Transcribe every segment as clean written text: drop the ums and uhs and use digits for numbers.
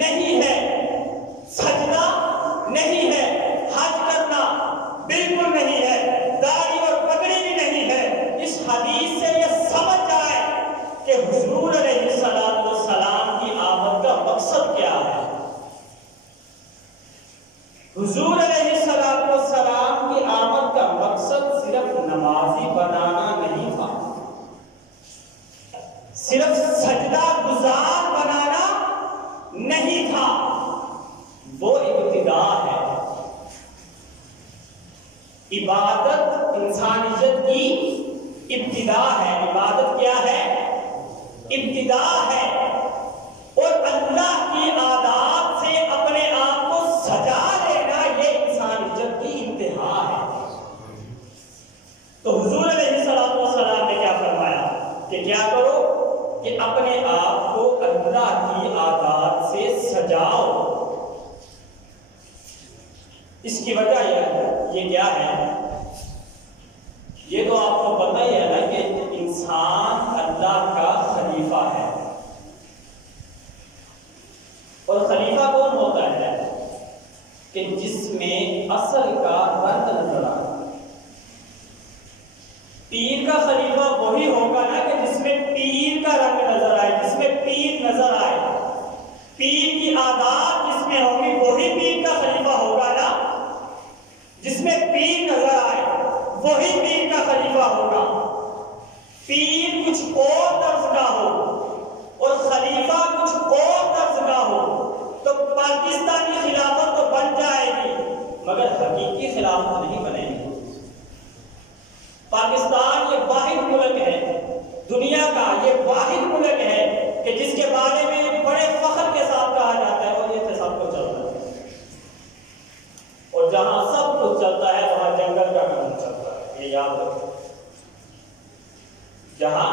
نہیں ہے، سجدہ ابتدا ہے، عبادت کیا ہے؟ ابتدا ہے، اور اللہ کی عادات سے اپنے آپ کو سجا لینا یہ انسانیت کی انتہا ہے۔ تو حضور علیہ السلام نے کیا فرمایا کہ کیا کرو کہ اپنے آپ کو اللہ کی عادات سے سجاؤ۔ اس کی وجہ یہ کیا ہے؟ یہ تو آپ کو پتہ ہی ہے نا کہ انسان اللہ کا خلیفہ ہے، اور خلیفہ کون ہوتا ہے؟ کہ جس میں اصل کا رنگ نظر آئے۔ پیر کا خلیفہ وہی ہوگا نا کہ جس میں پیر کا رنگ نظر آئے، جس میں پیر نظر آئے، پیر کی عادات جس میں ہوگی وہی پیر کا خلیفہ ہوگا نا۔ جس میں پیر نظر آئے وہی پیر کا خلیفہ ہوگا۔ پیر کچھ اور طرز کا ہو اور خلیفہ کچھ اور طرز کا ہو تو پاکستانی خلافت تو بن جائے گی مگر حقیقی خلافت نہیں بنے گی۔ پاکستان یہ واحد ملک ہے، دنیا کا یہ واحد ملک ہے کہ جس کے بارے میں بڑے فخر کے ساتھ کہا جاتا ہے اور یہ سب کچھ چلتا ہے، اور جہاں سب کچھ چلتا ہے وہاں جنگل کا کام چلتا ہے، یہ یاد رکھو۔ جہاں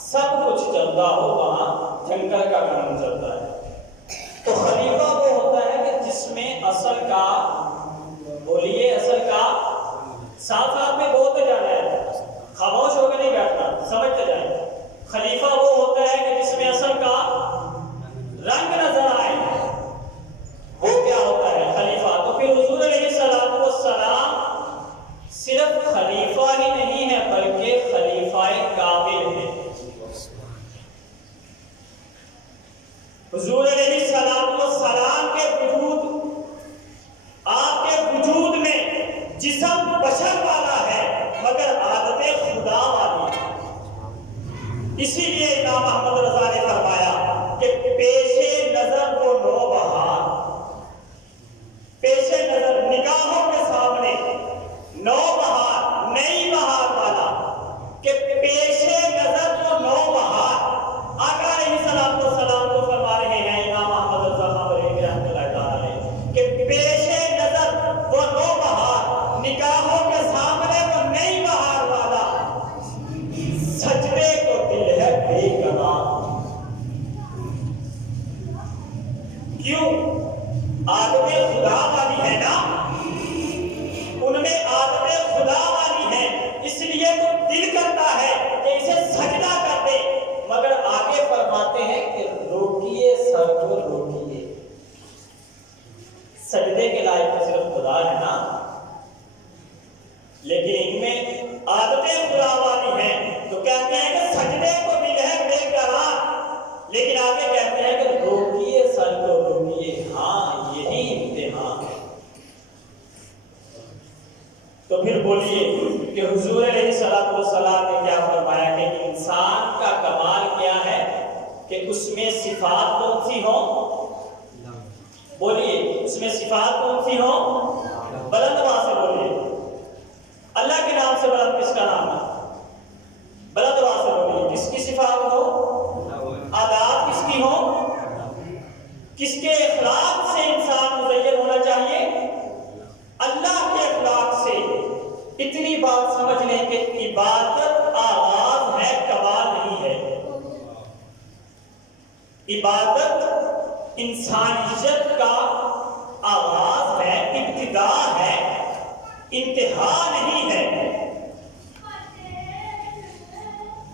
سب کچھ چلتا ہو وہاں جنگل کا کام چلتا ہے۔ تو خلیفہ وہ ہوتا ہے کہ جس میں اصل کا، بولیے اصل کا، ساتھ ساتھ میں بولتے جانا ہے، خاموش ہو کے نہیں بیٹھنا، سمجھتے جائیں۔ خلیفہ وہ ہوتا ہے کہ جس میں اصل کا رنگ نظر آئے، وہ کیا ہوتا ہے؟ خلیفہ۔ تو پھر حضور علیہ السلام صرف خلیفہ ہی نہیں ہے بلکہ خلیفہ کامل ہے۔ حضور علیہ السلام کے وجود، آپ کے وجود میں جسم بشر والا ہے مگر عادت خدا والی ہے۔ اسی لیے امام احمد رضا نے فرمایا کہ پیش نظر وہ نوبہار، پیش نظر نگاہوں کے سامنے نوبہار، نئی بہار والا، کہ پیش نظر وہ نوبہار۔ آقا علیہ السلام کو فرما رہے ہیں امام احمد رضا رحمۃ اللہ تعالی کہ پیش نظر وہ نوبہار، نگاہوں کے سامنے وہ نئی بہار والا، سجدے کو دل ہے بے قرار۔ کیوں؟ عادت خدا والی ہے نا، ان میں عادت خدا والی ہے، اس لیے تو دل کرتا ہے کہ اسے سجدہ کر دے، مگر آگے فرماتے ہیں کہ روکیے سر کو روکیے۔ سجدے کے لائق تو صرف خدا ہے نا، لیکن ان میں عادت خدا والی ہے تو کہتے ہیں کہ سجدے کو دل ہے بے قرار، لیکن آگے کہتے ہیں کہ روکیے سر کو روکیے۔ ہاں یہی امتحان ہے۔ تو پھر بولیے کہ حضور علیہ السلام نے کیا فرمایا کہ انسان کا کمال کیا ہے کہ اس میں صفات کون سی ہوں؟ بولیے اس میں صفات کون سی ہوں؟ بلند آواز سے بولیے۔ اللہ کے نام سے بلند کس کا نام ہے؟ بلند آواز سے بولیے۔ کس کی صفات ہو؟ عادات کس کی ہو؟ کس کے اخلاق سے انسان مزین ہونا چاہیے؟ اللہ کے اخلاق سے۔ اتنی بات سمجھ لیں کہ عبادت آغاز ہے، کمال نہیں ہے۔ عبادت انسانیت کا آغاز ہے، ابتدا ہے، انتہا نہیں ہے۔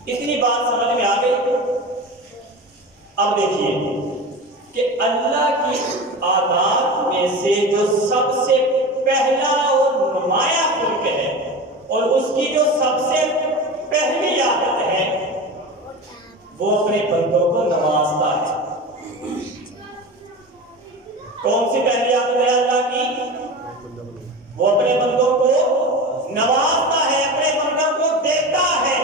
اتنی بات سمجھ میں آ گئی۔ اب دیکھیے کہ اللہ کی عادات میں سے جو سب سے پہلا اور نمایاں خلق ہے اور اس کی جو سب سے پہلی عادت ہے وہ اپنے بندوں کو نوازتا ہے۔ کون سی پہلی عادت ہے اللہ کی؟ وہ اپنے بندوں کو نوازتا ہے، اپنے بندوں کو دیتا ہے،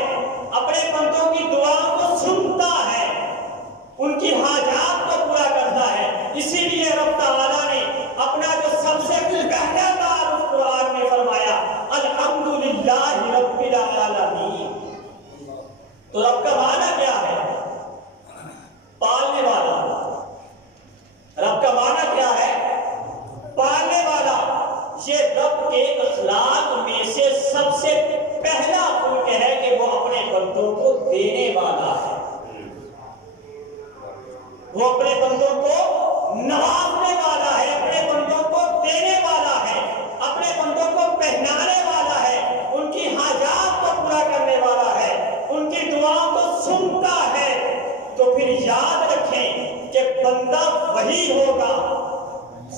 اپنے بندوں کی دعاؤں کو سنتا ہے، ان کی حاجات کو پورا کرتا ہے۔ اسی لیے رب تعالیٰ نے اپنا جو سب سے پہلا تعارف قرآن میں فرمایا الحمدللہ رب العالمین، تو رب کا معنی کیا ہے؟ پالنے والا۔ رب کا معنی کیا ہے؟ پالنے والا۔ یہ رب کے اخلاق میں سے سب سے پہلا خلق ہے کہ وہ اپنے بندوں کو دینے والا ہے، وہ اپنے بندوں کو نوازنے والا ہے، اپنے بندوں کو دینے والا ہے، اپنے بندوں کو پہنانے والا ہے، ان کی حاجات کو پورا کرنے والا ہے، ان کی دعاؤں کو سنتا ہے۔ تو پھر یاد رکھیں کہ بندہ وہی ہوگا،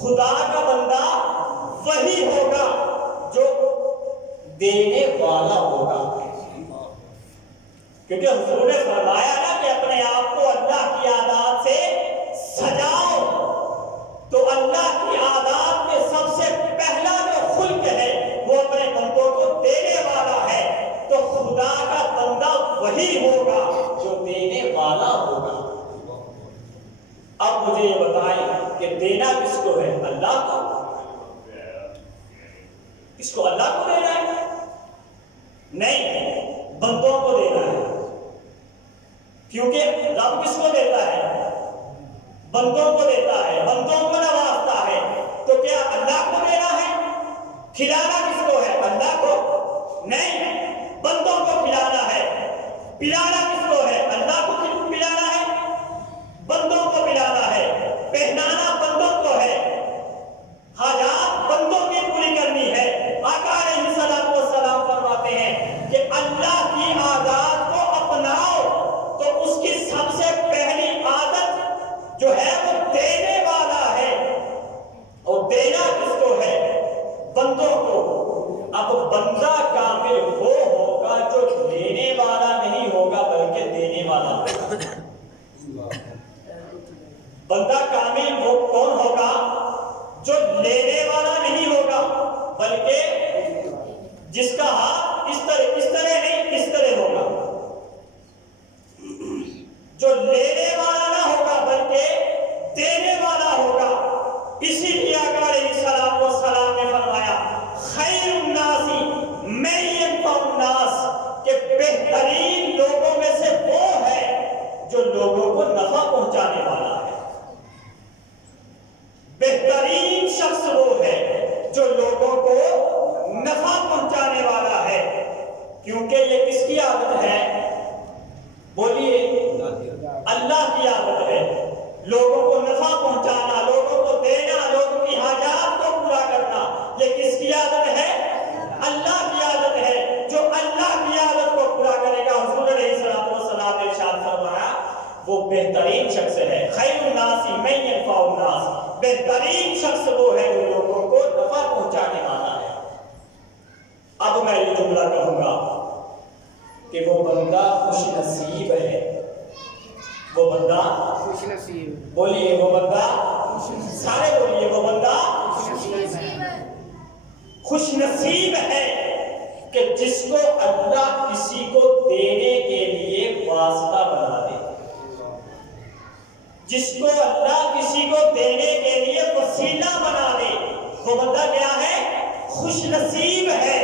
خدا کا بندہ وہی ہوگا جو دینے والا ہوگا۔ کیونکہ حضور نے فرمایا نا کہ اپنے آپ کو اللہ کی عادات سے سجاؤ، تو اللہ کی عادات میں سب سے پہلا جو خلق ہے وہ اپنے بندوں کو دینے والا ہے۔ تو خدا کا بندہ وہی ہوگا جو دینے والا ہوگا۔ اب مجھے یہ بتائیں کہ دینا کس کو ہے؟ اللہ کو۔ کس کو؟ اللہ کو دینا ہے؟ نہیں، بندوں کو دینا ہے۔ کیونکہ رب کس کو دیتا ہے؟ بندوں کو دیتا ہے، بندوں کو نوازتا ہے۔ تو کیا اللہ کو دینا ہے؟ کھلانا کس کو ہے؟ اللہ کو نہیں، بندوں کو کھلانا ہے۔ پلانا کس کو ہے؟ اللہ کو پلانا ہے، بندوں کو پلانا ہے۔ پہنانا بندوں کو ہے، حاجات بندوں کی پوری کرنی ہے۔ آقا علیہ الصلوۃ والسلام فرماتے ہیں کہ اللہ کی عادات کو اپناؤ تو اس کی سب سے پہلی عادت جو ہے وہ دینے والا ہے۔ اور دینا کس کو ہے؟ بندوں کو۔ اب بندہ کامل وہ ہوگا جو لینے والا نہیں ہوگا بلکہ دینے والا ہوگا۔ بندہ کامل وہ کون ہوگا؟ جو لینے والا نہیں ہوگا بلکہ جس کا ہاتھ اس طرح نہیں اس طرح ہوگا، جو لینے والا نہ ہوگا بلکہ دینے والا ہوگا۔ اسی لیے آقا علیہ السلام والسلام نے فرمایا خیر الناس من ينفع الناس، کہ بہترین لوگوں میں سے وہ ہے جو لوگوں کو نفع پہنچانے والا ہے۔ بہترین شخص وہ ہے جو لوگوں کو نفع پہنچانے والا ہے۔ کیونکہ یہ کس کی عادت ہے؟ بولیے، اللہ کی عادت ہے۔ لوگوں کو نفع پہنچانا، لوگوں کو دینا، لوگوں کی حاجات کو پورا کرنا، یہ کس کی عادت ہے؟ اللہ کی عادت ہے۔ جو اللہ کی عادت کو پورا کرے گا، حضور علیہ الصلوۃ والسلام نے ارشاد فرمایا وہ بہترین شخص ہے۔ خیر الناس من ينفع الناس، بہترین شخص وہ ہے جو لوگوں کو نفع پہنچانے والا ہے۔ اب میں یہ جملہ کہوں گا کہ وہ بندہ خوش نصیب ہے۔ وہ بندہ خوش نصیب، بولیے وہ بندہ، سارے بولیے وہ بندہ خوش نصیب ہے کہ جس کو اللہ کسی کو دینے کے لیے واسطہ بنا دے، جس کو اللہ کسی کو دینے کے لیے وسیلہ بنا دے۔ وہ بندہ کیا ہے؟ خوش نصیب ہے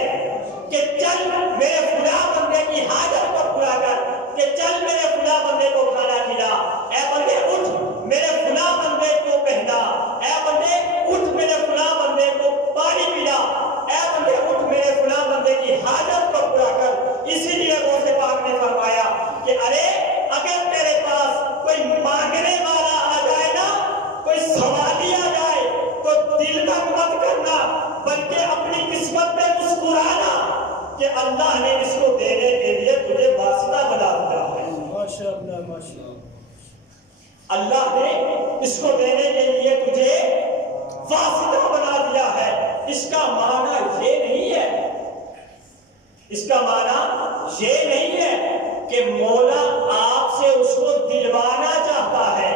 کہ چل میرے فلاں بندے کی حاجت کو پورا کر، کہ چل میرے فلاں بندے کو کھانا کھلا، اے بندے اٹھ میرے فلاں بندے کو پہنا، اے بندے اٹھ میرے فلاں بندے کو پانی پلا، اے بندے اٹھ میرے فلاں بندے کی حاجت کو پورا کر۔ اسی لیے غوث پاک نے فرمایا کہ ارے اگر تیرے پاس کوئی مانگنے والا آ جائے نا، کوئی سوالی آ جائے تو دل کا مت کرنا بلکہ اپنی قسمت پہ مسکرانا کہ اللہ نے اس کو دینے کے لیے تجھے واسطہ بنا دیا ہے۔ ماشاءاللہ ماشاءاللہ، اللہ نے اس کو دینے کے لیے تجھے واسطہ بنا دیا ہے۔ اس کا معنی یہ نہیں ہے، اس کا معنی یہ نہیں ہے کہ مولا آپ سے اس کو دلوانا چاہتا ہے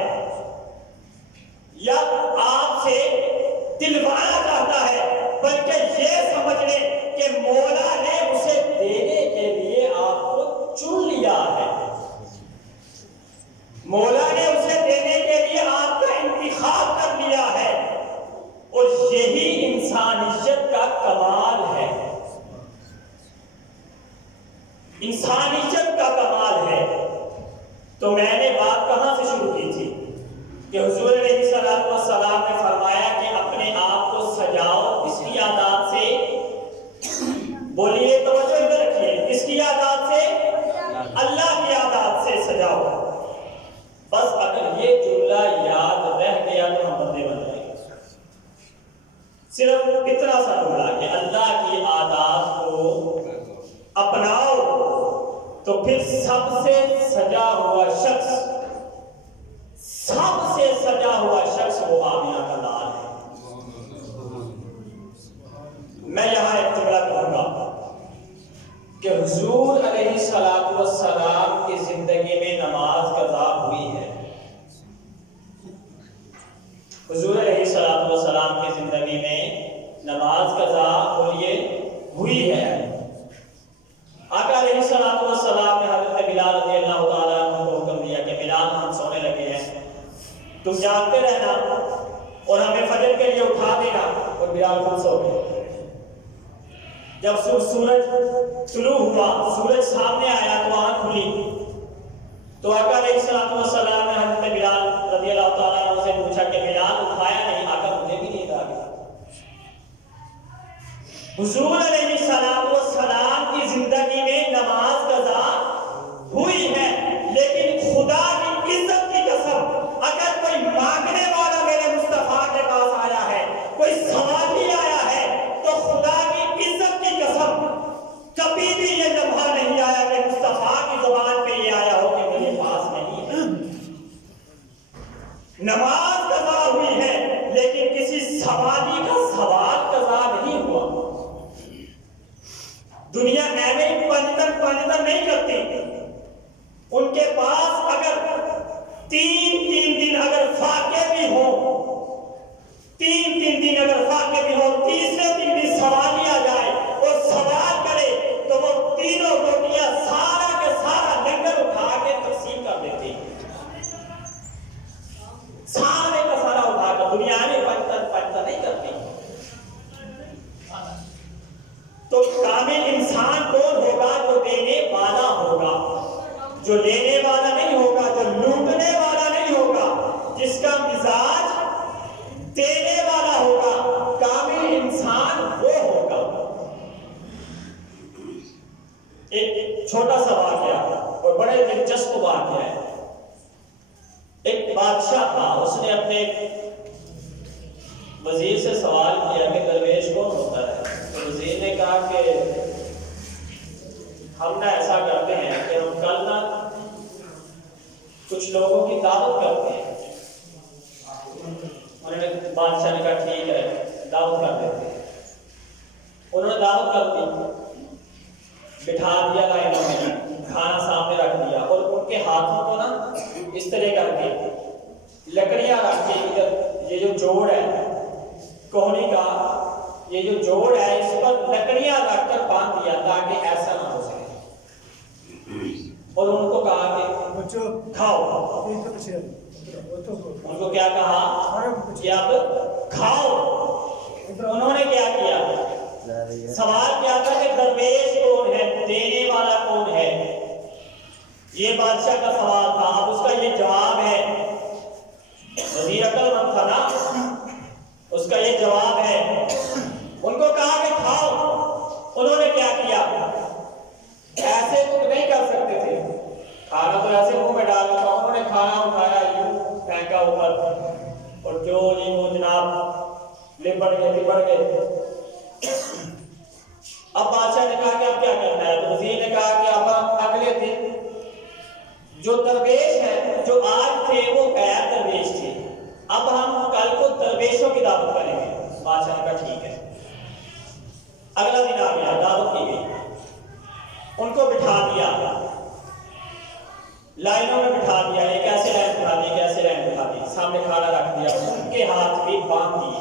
یا آپ سے دلوانا چاہتا ہے، بلکہ یہ سمجھ لیں کہ مولا نے اسے دینے کے لیے آپ کو چن لیا ہے۔ مولا نے اسے دینے کے لیے آپ کا انتخاب کر لیا ہے، اور یہی انسانیت کا کمال ہے، انسانیت کا کمال ہے۔ تو میں نے بات کہاں سے شروع کی تھی کہ حضور علیہ السلام نے فرمایا کہ اپنے آپ کو سجاؤ اس کی عادات سے. بولیے توجہ ادھر رکھیے, کس کی عادات سے؟ اللہ کی عادات سے سجاؤ. بس اگر یہ جملہ یاد رہ گیا تو ہم بندے بن جائیں گے. صرف اتنا سا جملہ کہ اللہ کی عادات کو اپناؤ تو پھر سب سے سجا ہوا شخص, سب سے سجا ہوا شخص وہ آمینہ کا لال ہے. میں یہاں ایک جملہ کہوں گا کہ حضور علیہ السلام کی زندگی میں نماز قضا ہوئی ہے. حضور علیہ السلام کی زندگی میں نماز قضا ہوئی ہے. آقا علیہ السلام نے حضرت بلال رضی اللہ تعالیٰ عنہ کو حکم دیا کہ بلال ہم سونے لگے ہیں, تم جاگتے رہنا اور ہمیں فجر کے لیے اٹھا دینا. اور بلال خود سو گئے. جب سورج طلوع ہوا, سورج سامنے آیا تو آنکھ کھلی تو آقا علیہ السلام نے حضرت بلال رضی اللہ تعالیٰ عنہ سے پوچھا کہ بلال اٹھایا نہیں؟ آقا مجھے بھی نیند آ گئی. حضور علیہ السلام کی زندگی میں نماز قضا ہوئی ہے, لیکن خدا کی عزت کی قسم اگر کوئی مانگنے والا میرے مصطفیٰ کے پاس آیا ہے, کوئی سوالی آیا ہے, تو خدا کی عزت کی قسم کبھی بھی یہ لمحہ نہیں آیا کہ مصطفیٰ کی زبان پہ یہ آیا ہو کہ میرے پاس نہیں ہے. نماز قضا ہوئی ہے لیکن کسی سوالی کا سوال قضا نہیں ہوا. دنیا ایویں پنجتن نہیں کرتی. ان کے پاس اگر تین دن اگر فاقے بھی ہوں, تیسرے دن بھی سوالی آ جائے اور سوال کرے تو وہ تینوں روٹیاں سارا کے سارا لنگر اٹھا کے تقسیم کر دیتے ہیں. سارے کا سارا اٹھا کر. دنیا میں پنجتن نہیں کرتی. تو کامل انسان کون ہوگا؟ جو دینے والا ہوگا, جو لینے والا نہیں ہوگا, جو لوٹنے والا نہیں ہوگا, جس کا مزاج دینے والا ہوگا. کامل انسان وہ ہوگا. ایک چھوٹا سا واقعہ اور بڑے دلچسپ واقعہ ہے. ایک بادشاہ تھا, اس نے اپنے وزیر سے سوال کیا کہ درویش کون ہوتا ہے؟ تو وزیر نے کہا کہ ہم نہ ایسا کرتے ہیں کہ ہم کل نہ کچھ لوگوں کی دعوت کرتے ہیں. انہوں نے بادشاہ نے کہا ٹھیک ہے دعوت کر دیتے ہیں. انہوں نے دعوت کر دی, بٹھا دیا لائنوں میں, کھانا سامنے رکھ دیا اور ان کے ہاتھوں کو نا اس طرح کر کے لکڑیاں رکھ کے ادھر یہ جو جوڑ ہے کوہنی کا, یہ جو جوڑ ہے اس پر لکڑیاں رکھ کر باندھ دیا تاکہ ایسا نہ ہو سکے. اور ان کو کہا کہ کھاؤ. ان کو کیا کہا کہ اب کھاؤ. انہوں نے کیا کیا؟ سوال کیا تھا کہ درویش کون ہے, دینے والا کون ہے؟ یہ بادشاہ کا سوال تھا. اب اس کا یہ جواب ہے, وزیر عقل مند تھا نا, اس کا یہ جواب ہے. ان کو کہا کہ کھاؤ. انہوں نے کیا کیا؟ ایسے تو نہیں کر سکتے تھے, کھانا تو ایسے منہ میں ڈال دیا. انہوں نے کھانا اٹھایا, یوں پھینکا اوپر, اور جو وہ جناب لپٹ گئے. اب بادشاہ نے کہا کہ اب کیا کرنا ہے؟ تو وزیر نے کہا کہ اب اگلے دن جو درویش ہیں جو آج تھے وہ غیر درویش تھے, اب ہم کل کو درویشوں کی دعوت کریں گے. بادشاہ نے کہا ٹھیک ہے. اگلا دن آ گیا, دعوت کی گئی, ان کو بٹھا دیا, لائنوں میں بٹھا دیا, ایک ایسے لائن بٹھا دی, ایک ایسے لائن بٹھا دی, سامنے کھانا رکھ دیا, ان کے ہاتھ بھی باندھ دیے.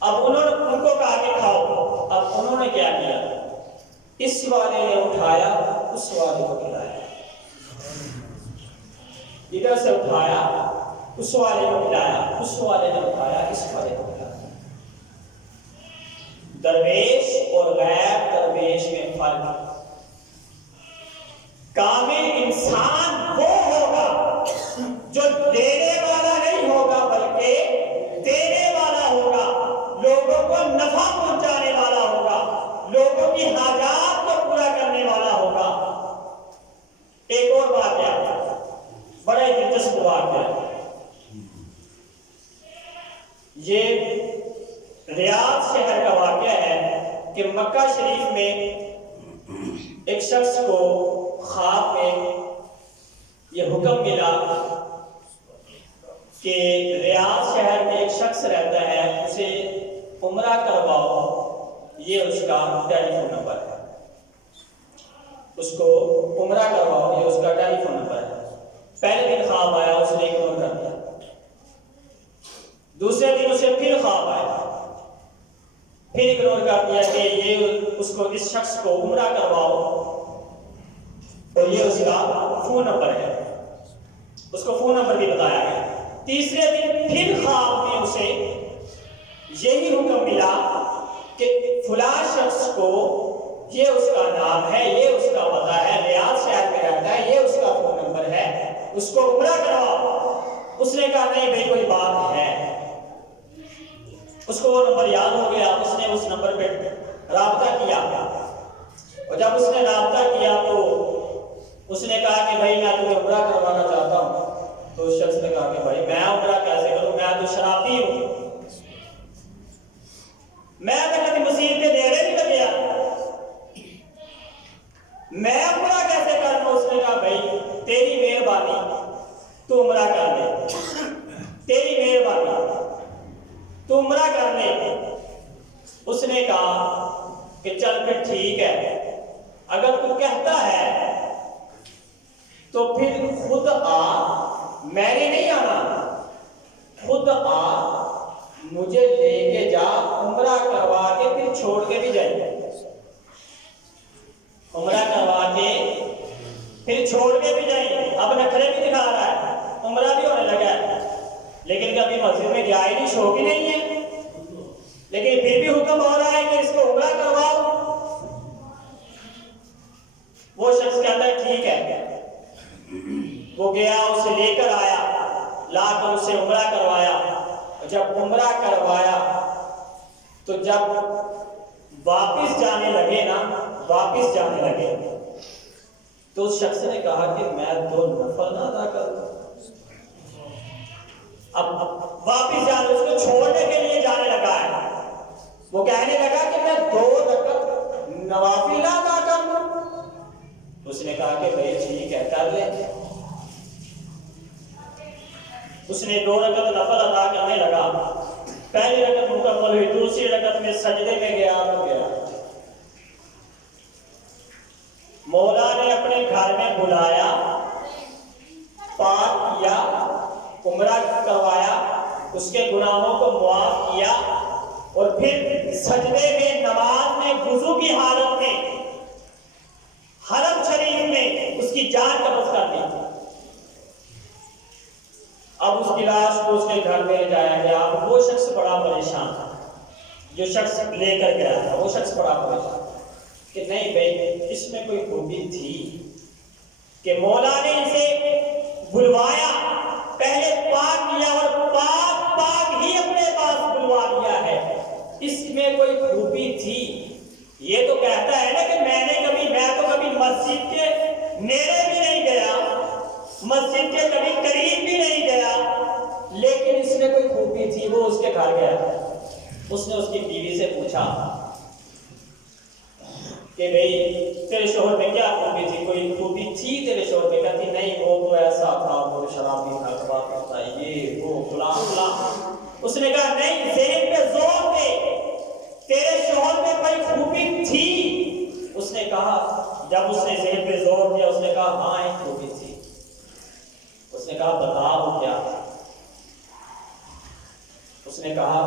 اب انہوں نے ان کو کہا کہ کھاؤ. اب انہوں نے کیا کیا؟ اس والے نے اٹھایا, اس والے کو کھلایا. ادھر سے اٹھایا, اس والے کو کھلایا, اس والے نے اٹھایا, اس والے کو کھلایا. درویش اور غیر درویش میں فرق. کامل انسان ریاض شہر کا واقعہ ہے کہ مکہ شریف میں ایک شخص کو خواب میں یہ حکم ملا کہ ریاض شہر میں ایک شخص رہتا ہے، اسے عمرہ کرواؤ، یہ اس کا ٹیلی فون نمبر ہے، اس کو عمرہ کرواؤ، یہ اس کا ٹیلی فون نمبر ہے۔ پہلے دن خواب آیا، اس نے اگنور کر دیا۔ دوسرے دن اسے پھر خواب آیا، پھر اگنور کر دیا کہ یہ اس شخص کو عمرہ کرواؤ اور یہ اس کا فون نمبر ہے، اس کو فون نمبر بھی بتایا گیا۔ تیسرے دن پھر خواب میں اسے یہی حکم ملا کہ فلاں شخص کو یہ اس کا نام ہے، یہ اس کا پتہ ہے، ریاض شہر میں رہتا ہے، یہ اس کا فون نمبر ہے، اس کو عمرہ کرواؤ۔ اس نے کہا نہیں بھائی کوئی بات ہے، اس کو وہ نمبر یاد ہو گیا، اس نے اس نمبر پہ رابطہ کیا، اور جب اس نے رابطہ کیا تو اس نے کہا کہ بھائی میں تمہیں عمرہ کروانا چاہتا ہوں۔ تو اس شخص نے کہا کہ بھائی میں عمرہ کیسے کروں، میں تو شرابی ہوں، میں تو کبھی مسجد پہ دیرے نہیں لگیا، میں عمرہ کیسے کر لوں؟ اس نے کہا بھائی تیری مہربانی، تو عمرہ کر لے، تیری مہربانی، تو عمرہ کر لے۔ اس نے کہا کہ چل پھر ٹھیک ہے، اگر تو کہتا ہے تو پھر خود آ، میں نے نہیں آنا، خود آ، مجھے لے کے جا، عمرہ کروا کے پھر چھوڑ کے بھی جائے، عمرہ کروا کے پھر چھوڑ کے بھی جائیں۔ اب نخرے بھی دکھا رہا ہے، عمرہ بھی ہونے لگا ہے، لیکن کبھی مسجد میں گیا ہی نہیں، شوق ہی نہیں ہے، لیکن پھر بھی حکم ہو رہا ہے کہ اس کو عمرہ کرواؤ۔ وہ شخص کہتا ہے ٹھیک ہے، وہ گیا، اسے لے کر آیا، لا کر اسے عمرہ کروایا۔ جب عمرہ کروایا تو جب واپس جانے لگے تو اس شخص نے کہا کہ میں 2 نفل نہ ادا کروں۔ اب واپس جانے، اس کو چھوڑنے کے لیے جانے لگا ہے، وہ کہنے لگا کہ میں 2 رکعت نوافل نہ ادا کروں۔ اس نے کہا کہ بھائی ٹھیک ہے کر لے۔ اس نے 2 رکعت نفل ادا کرنے لگا، پہلی رکعت مکمل ہوئی، دوسری رکعت میں سجدے میں گیا تو گیا، مولا نے اپنے گھر میں بلایا، پاک کیا، عمرہ کروایا، اس کے گناہوں کو معاف کیا، اور پھر سجدے میں، نماز میں، وضو کی حالت میں، حرم شریف میں اس کی جان قبض کر دی۔ اب اس کی لاش کو اس کے گھر میں لے جایا گیا۔ اب وہ شخص بڑا پریشان تھا، جو شخص لے کر گیا تھا وہ شخص بڑا پریشان کہ نہیں بھائی اس میں کوئی خوبی تھی کہ مولا نے اسے بلوایا، پہلے پاک کیا اور پاک ہی اپنے پاس بلوا لیا ہے، اس میں کوئی خوبی تھی؟ یہ تو کہتا ہے نا کہ میں تو کبھی مسجد کے نیڑے بھی نہیں گیا، مسجد کے کبھی قریب بھی نہیں گیا، لیکن اس میں کوئی خوبی تھی۔ وہ اس کے گھر گیا، اس نے اس کی بیوی سے پوچھا کہ بھئی تیرے شوہر میں کیا خوبی تھی، کوئی خوبی تھی تیرے شوہر میں؟ کہتی نہیں وہ تو ایسا تھا، وہ شرابی تھا، کباب کرتا، یہ وہ فلاں فلاں۔ اس نے کہا نہیں، ذہن پہ زور دے، تیرے شوہر میں کوئی خوبی تھی؟ اس نے کہا، جب اس نے ذہن پہ زور دیا، اس نے کہا ہاں ایک خوبی تھی۔ اس نے کہا بتا وہ کیا؟ اس نے کہا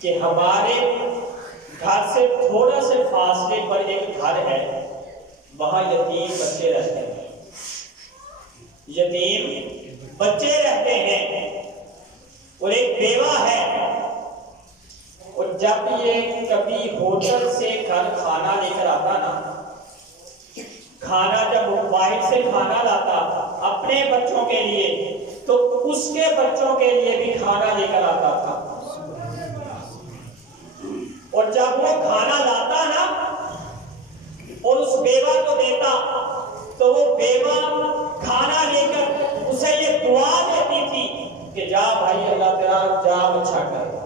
کہ ہمارے گھر سے تھوڑا سے فاصلے پر ایک گھر ہے، وہاں یتیم بچے رہتے ہیں، یتیم بچے رہتے ہیں، اور ایک بیوہ ہے، اور جب یہ کبھی ہوٹل سے گھر کھانا لے کر آتا نا، کھانا جب باہر سے کھانا لاتا اپنے بچوں کے لیے، تو اس کے بچوں کے لیے بھی کھانا لے کر آتا تھا، اور جب وہ کھانا لاتا نا اور اس بیوہ کو دیتا، تو وہ بیوہ کھانا لے کر اسے یہ دعا دیتی تھی کہ جا بھائی اللہ تیرا جام اچھا کر۔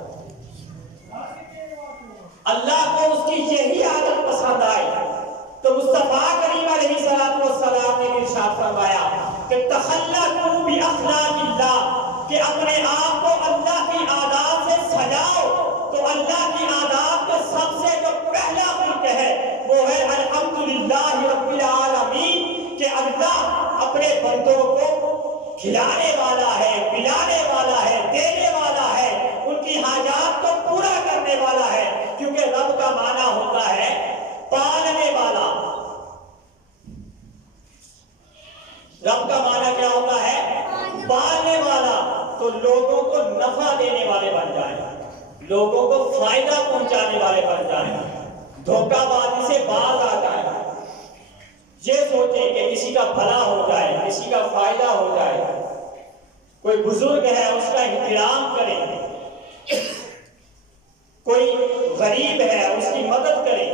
ارشاد فرمایا کہ تخلقوا باخلاق اللہ، کہ اپنے آپ کو اللہ کی آداب سے سجاؤ. تو اللہ کی آداب کا سب سے جو پہلا خلق ہے وہ ہے الحمدللہ رب العالمین، کہ اللہ اپنے بندوں کو کھلانے والا ہے، پلانے والا ہے، دینے والا ہے، ان کی حاجات کو پورا کرنے والا ہے. کیونکہ رب کا معنی ہوتا ہے پالنے والا. رب کا معنی کیا ہوتا ہے؟ پالنے والا. تو لوگوں کو نفع دینے والے بن جائیں، لوگوں کو فائدہ پہنچانے والے بن جائیں، دھوکہ بازی سے باز آ جائیں. یہ سوچیں کہ کسی کا بھلا ہو جائے، کسی کا فائدہ ہو جائے. کوئی بزرگ ہے اس کا احترام کریں، کوئی غریب ہے اس کی مدد کریں.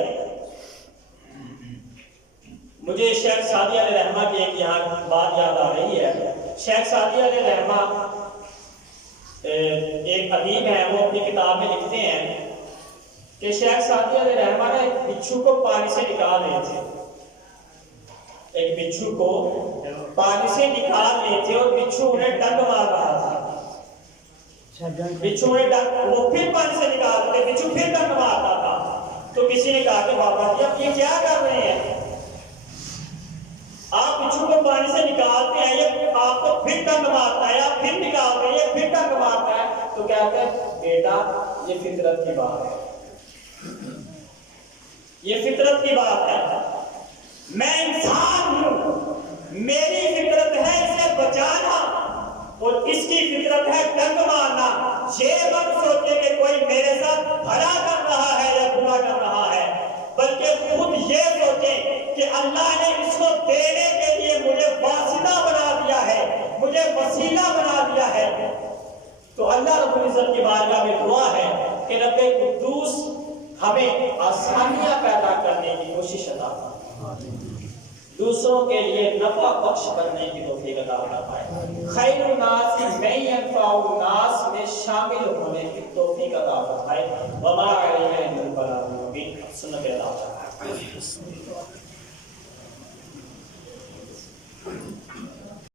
مجھے شیخ سعدی علیہ رحمہ کی ایک یہاں بات یاد آ رہی ہے. شیخ سعدی علیہ رحمہ ایک ادیب ہیں، وہ اپنی کتاب میں لکھتے ہیں کہ شیخ سعدی علیہ رحمہ نے ایک بچھو کو پانی سے نکال رہے تھے. ایک بچھو کو پانی سے نکال رہے تھے اور بچھو انہیں ڈنگ مار رہا تھا. بچھو انہیں ڈنگ، وہ پھر پانی سے نکال رہے، بچھو پھر ڈنگ مارتا تھا. تو کسی نے کہا کہ بابا جی آپ یہ کیا کر رہے ہیں؟ آپ بچھو کو پانی سے نکالتے ہیں، یہ آپ کو پھر ڈنگ مارتا ہے، آپ پھر نکالتے ہیں، یہ پھر ڈنگ مارتا ہے. تو کہتے ہیں بیٹا یہ فطرت کی بات ہے، یہ فطرت کی بات ہے. میں انسان ہوں، میری فطرت ہے اسے بچانا اور اس کی فطرت ہے ڈنگ مارنا. یہ مت سوچے کہ کوئی میرے ساتھ بھلا کر رہا ہے یا برا کر رہا ہے، بلکہ خود یہ سوچیں کہ اللہ نے اس کو دینے کے لیے مجھے واسطہ بنا دیا ہے، مجھے وسیلہ بنا دیا ہے. تو اللہ رب العزت کی بارگاہ میں دعا ہے کہ رب قدوس ہمیں آسانیاں پیدا کرنے کی کوشش عطا فرمائے، دوسروں کے لیے نفع بخش بننے کی توفیق عطا فرمائے، خیر الناس من ينفع الناس میں شامل ہونے کی توفیق عطا فرمائے. وما